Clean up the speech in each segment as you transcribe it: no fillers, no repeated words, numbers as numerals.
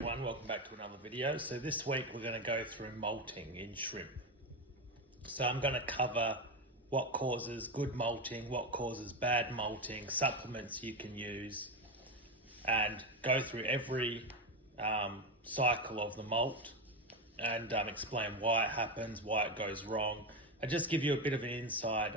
Welcome back to another video. So this week we're going to go through molting in shrimp. So I'm going to cover what causes good molting, what causes bad molting, supplements you can use, and go through every cycle of the molt and explain why it happens, why it goes wrong, and just give you a bit of an inside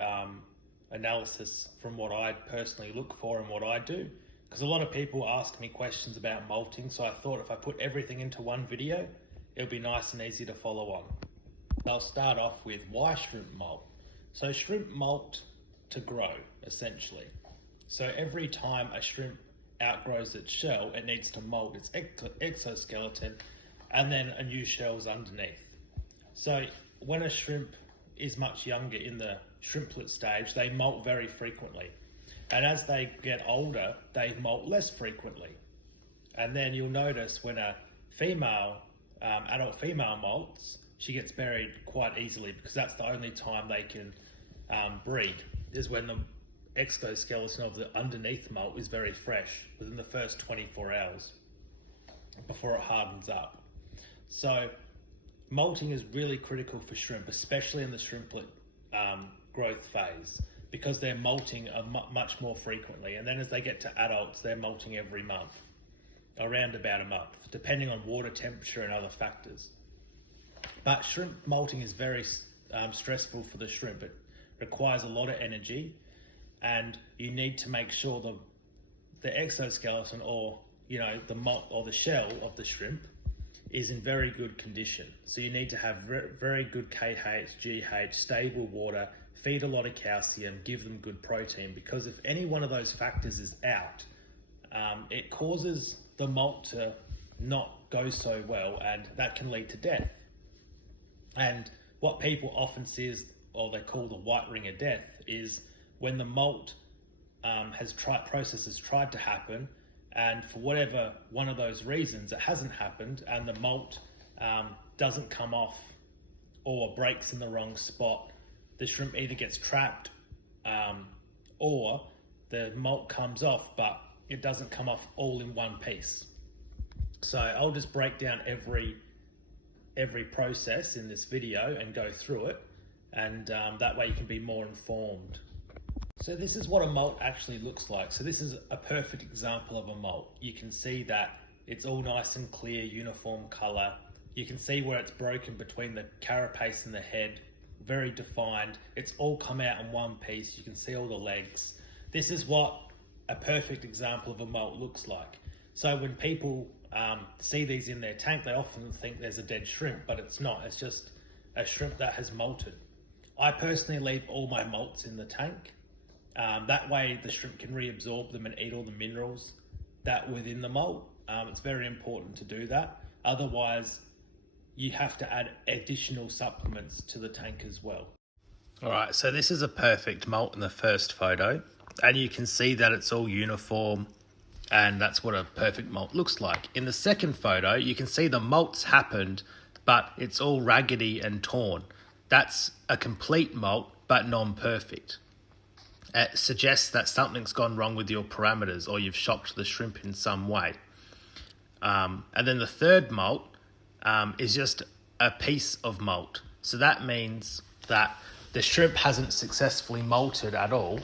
analysis from what I personally look for and what I do. Because a lot of people ask me questions about molting, so I thought if I put everything into one video, it'll be nice and easy to follow on. I'll start off with why shrimp molt. So shrimp molt to grow, essentially. So every time a shrimp outgrows its shell, it needs to molt its exoskeleton, and then a new shell's underneath. So when a shrimp is much younger in the shrimplet stage, they molt very frequently. And as they get older, they molt less frequently. And then you'll notice when a female, adult female molts, she gets buried quite easily because that's the only time they can breed, is when the exoskeleton of the underneath molt is very fresh within the first 24 hours before it hardens up. So molting is really critical for shrimp, especially in the shrimplet growth phase, because they're molting much more frequently. And then as they get to adults, they're molting every month, around about a month, depending on water temperature and other factors. But shrimp molting is very stressful for the shrimp. It requires a lot of energy, and you need to make sure the exoskeleton, or the molt or the shell of the shrimp, is in very good condition. So you need to have very good KH, GH, stable water, feed a lot of calcium, give them good protein, because if any one of those factors is out, it causes the molt to not go so well, and that can lead to death. And what people often see is, or they call the white ring of death, is when the molt process has tried to happen, and for whatever one of those reasons it hasn't happened, and the molt doesn't come off or breaks in the wrong spot. The shrimp either gets trapped or the molt comes off, but it doesn't come off all in one piece. So I'll just break down every process in this video and go through it, and that way you can be more informed. So this is what a molt actually looks like. So this is a perfect example of a molt. You can see that it's all nice and clear, uniform color. You can see where it's broken between the carapace and the head, very defined. It's all come out in one piece. You can see all the legs. This is what a perfect example of a molt looks like. So when people see these in their tank, they often think there's a dead shrimp, but it's not. It's just a shrimp that has molted. I personally leave all my molts in the tank. That way the shrimp can reabsorb them and eat all the minerals that within the molt. It's very important to do that. Otherwise, you have to add additional supplements to the tank as well. All right, so this is a perfect molt in the first photo, and you can see that it's all uniform, and that's what a perfect molt looks like. In the second photo, you can see the molt's happened, but it's all raggedy and torn. That's a complete molt, but non-perfect. It suggests that something's gone wrong with your parameters, or you've shocked the shrimp in some way. And then the third molt is just a piece of molt. So that means that the shrimp hasn't successfully molted at all,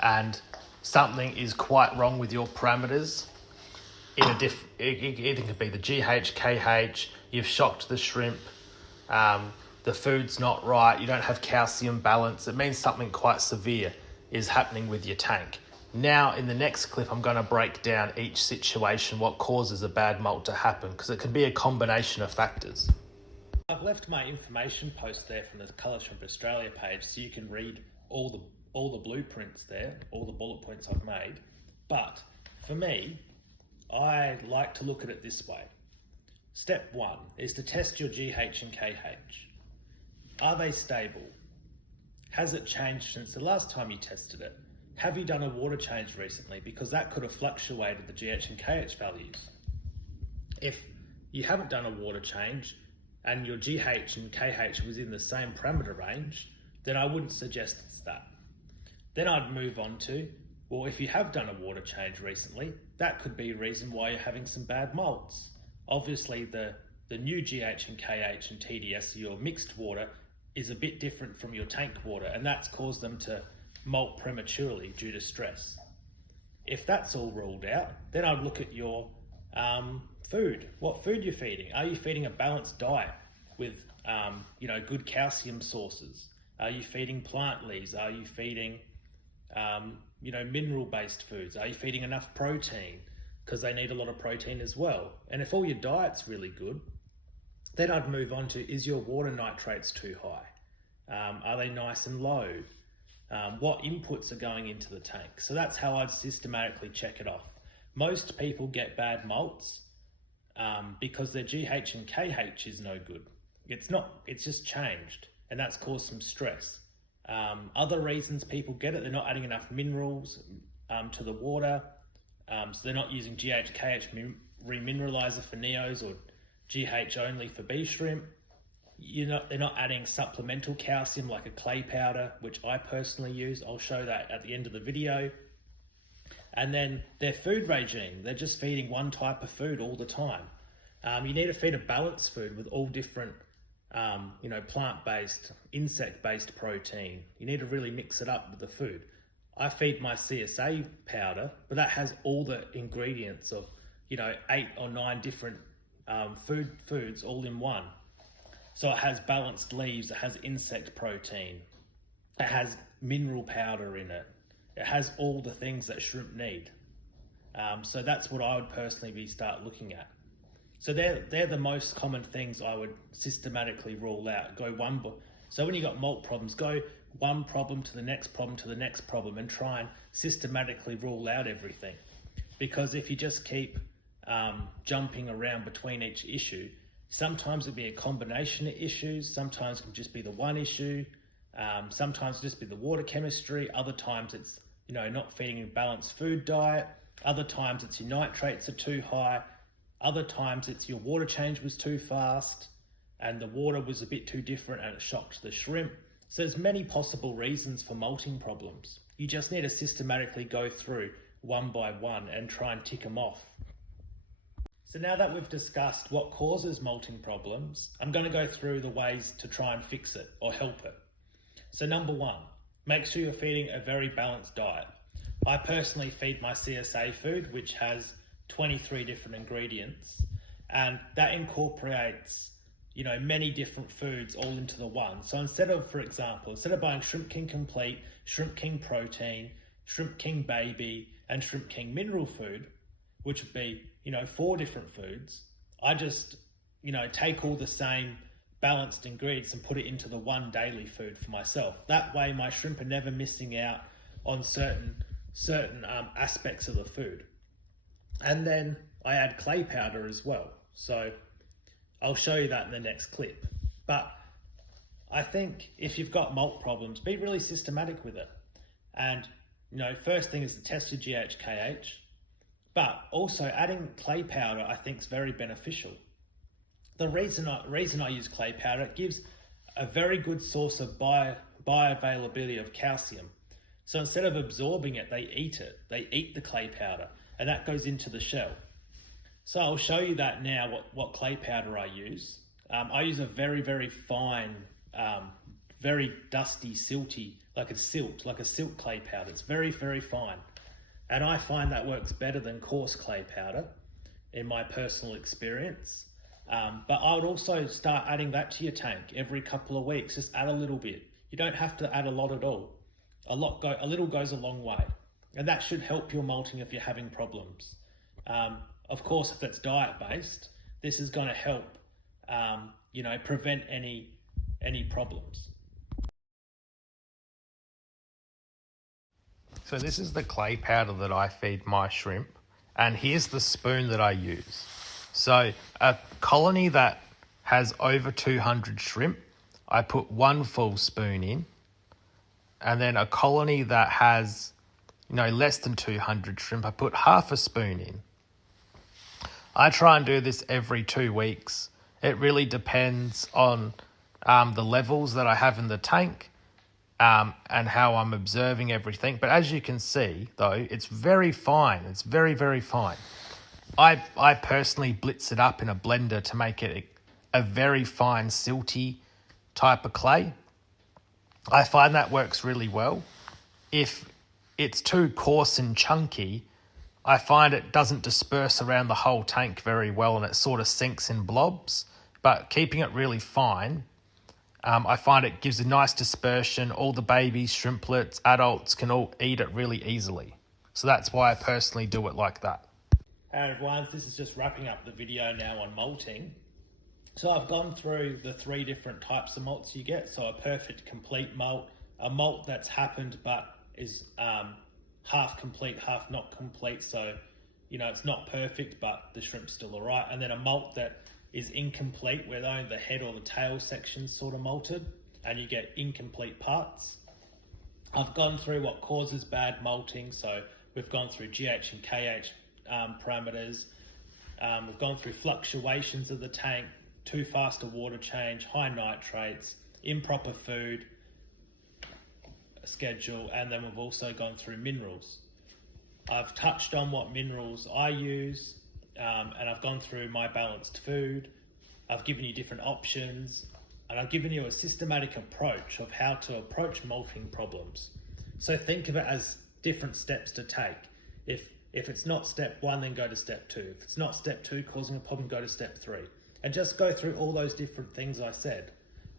and something is quite wrong with your parameters. It either could be the GH, KH, you've shocked the shrimp, the food's not right, you don't have calcium balance. It means something quite severe is happening with your tank. Now, in the next clip, I'm going to break down each situation, what causes a bad molt to happen, because it can be a combination of factors. I've left my information post there from the Colour Shrimp Australia page, so you can read all the blueprints there, all the bullet points I've made. But for me, I like to look at it this way. Step 1 is to test your GH and KH. Are they stable? Has it changed since the last time you tested it? Have you done a water change recently? Because that could have fluctuated the GH and KH values. If you haven't done a water change and your GH and KH was in the same parameter range, then I wouldn't suggest it's that. Then I'd move on to, well, if you have done a water change recently, that could be a reason why you're having some bad molts. Obviously the new GH and KH and TDS, your mixed water, is a bit different from your tank water, and that's caused them to molt prematurely due to stress. If that's all ruled out, then I'd look at your food. What food you're feeding? Are you feeding a balanced diet with good calcium sources? Are you feeding plant leaves? Are you feeding mineral-based foods? Are you feeding enough protein? Because they need a lot of protein as well. And if all your diet's really good, then I'd move on to, is your water nitrates too high? Are they nice and low? What inputs are going into the tank? So that's how I'd systematically check it off. Most people get bad malts because their GH and KH is no good. It's just changed, and that's caused some stress. Other reasons people get it, they're not adding enough minerals to the water. So they're not using GH, KH remineralizer for neos or GH only for B shrimp. They're not adding supplemental calcium like a clay powder, which I personally use. I'll show that at the end of the video. And then their food regime, they're just feeding one type of food all the time. You need to feed a balanced food with all different, plant-based, insect-based protein. You need to really mix it up with the food. I feed my CSA powder, but that has all the ingredients of, 8 or 9 different foods all in one. So it has balanced leaves, it has insect protein, it has mineral powder in it, it has all the things that shrimp need. So that's what I would personally start looking at. So they're the most common things I would systematically rule out. So when you got molt problems, go one problem to the next problem to the next problem and try and systematically rule out everything. Because if you just keep jumping around between each issue, sometimes it'll be a combination of issues, sometimes it can just be the one issue, sometimes it'll just be the water chemistry, other times it's not feeding a balanced food diet, other times it's your nitrates are too high, other times it's your water change was too fast and the water was a bit too different and it shocked the shrimp. So there's many possible reasons for molting problems. You just need to systematically go through one by one and try and tick them off. So now that we've discussed what causes molting problems, I'm going to go through the ways to try and fix it or help it. So number 1, make sure you're feeding a very balanced diet. I personally feed my CSA food, which has 23 different ingredients, and that incorporates many different foods all into the one. So instead of buying Shrimp King Complete, Shrimp King Protein, Shrimp King Baby, and Shrimp King Mineral Food, which would be 4 different foods, I just take all the same balanced ingredients and put it into the one daily food for myself. That way my shrimp are never missing out on certain aspects of the food. And then I add clay powder as well. So I'll show you that in the next clip. But I think if you've got molt problems, be really systematic with it. And first thing is to test your GHKH, but also adding clay powder I think is very beneficial. The reason I use clay powder, it gives a very good source of bioavailability of calcium. So instead of absorbing it, they eat it. They eat the clay powder, and that goes into the shell. So I'll show you that now, what clay powder I use. I use a very, very fine, very dusty, silty, like a silt clay powder. It's very, very fine. And I find that works better than coarse clay powder in my personal experience. But I would also start adding that to your tank every couple of weeks. Just add a little bit. You don't have to add a lot at all. A little goes a long way. And that should help your molting if you're having problems. Of course, if it's diet-based, this is going to help, prevent any problems. So this is the clay powder that I feed my shrimp, and here's the spoon that I use. So a colony that has over 200 shrimp, I put 1 full spoon in, and then a colony that has less than 200 shrimp, I put half a spoon in. I try and do this every 2 weeks. It really depends on the levels that I have in the tank and how I'm observing everything. But as you can see, though, it's very fine. It's very, very fine. I personally blitz it up in a blender to make it a very fine silty type of clay. I find that works really well. If it's too coarse and chunky, I find it doesn't disperse around the whole tank very well and it sort of sinks in blobs. But keeping it really fine, I find it gives a nice dispersion. All the babies, shrimplets, adults can all eat it really easily. So that's why I personally do it like that. Hey everyone, this is just wrapping up the video now on molting. So I've gone through the 3 different types of malts you get. So a perfect complete malt, a malt that's happened but is half complete, half not complete. So, you know, it's not perfect, but the shrimp's still all right. And then a malt that is incomplete, where only the head or the tail section's sort of malted, and you get incomplete parts. I've gone through what causes bad malting. So we've gone through GH and KH parameters. We've gone through fluctuations of the tank, too fast a water change, high nitrates, improper food schedule, and then we've also gone through minerals. I've touched on what minerals I use, and I've gone through my balanced food. I've given you different options, and I've given you a systematic approach of how to approach malting problems. So think of it as different steps to take. If it's not step 1, then go to step 2. If it's not step 2 causing a problem, go to step 3. And just go through all those different things I said.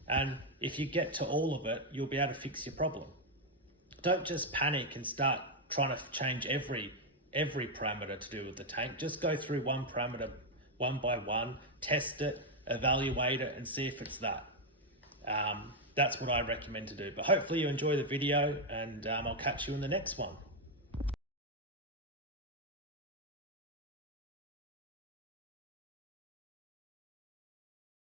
And if you get to all of it, you'll be able to fix your problem. Don't just panic and start trying to change every parameter to do with the tank. Just go through one parameter one by one, test it, evaluate it, and see if it's that. That's what I recommend to do. But hopefully you enjoy the video, and I'll catch you in the next one.